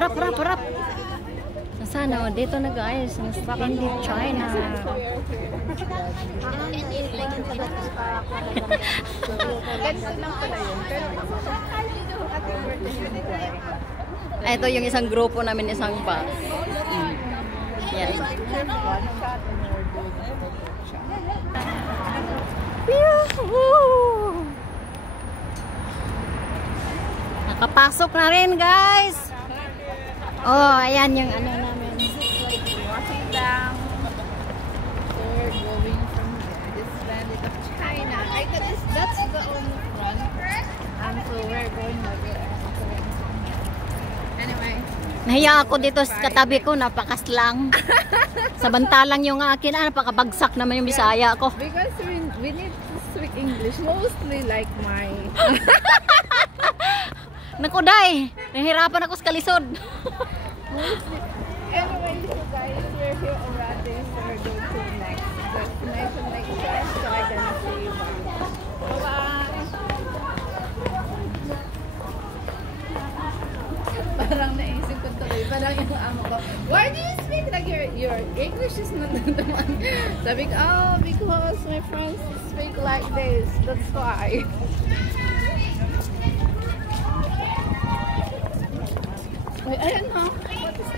harap, harap, harap. Sana, dito nag-ayos ng Splendid China. Ito yung isang grupo namin, isang bus. Yan. Nakapasok na rin, guys. Oh, ayan yung ano namin. Walking down. So we're going from there. This Splendid of China. I guess that's the only front. So we're going over. Anyway. Nahiya ako dito sa katabi ko, napakaslang. Sabantalang yung akin, napakabagsak naman yung Bisaya ko. Because we need to speak English. Mostly like my... Naku, day! Nahirapan ako sa kalisod. Anyway, so guys, we're here already. So we're going to the next destination next time. So I can see you. Bye-bye! Parang naisip ko tuloy. Parang yung amo ko, why do you speak like your English is not the one? Sabi ko, oh, because my friends speak like this. That's why. Wait, I don't know. What is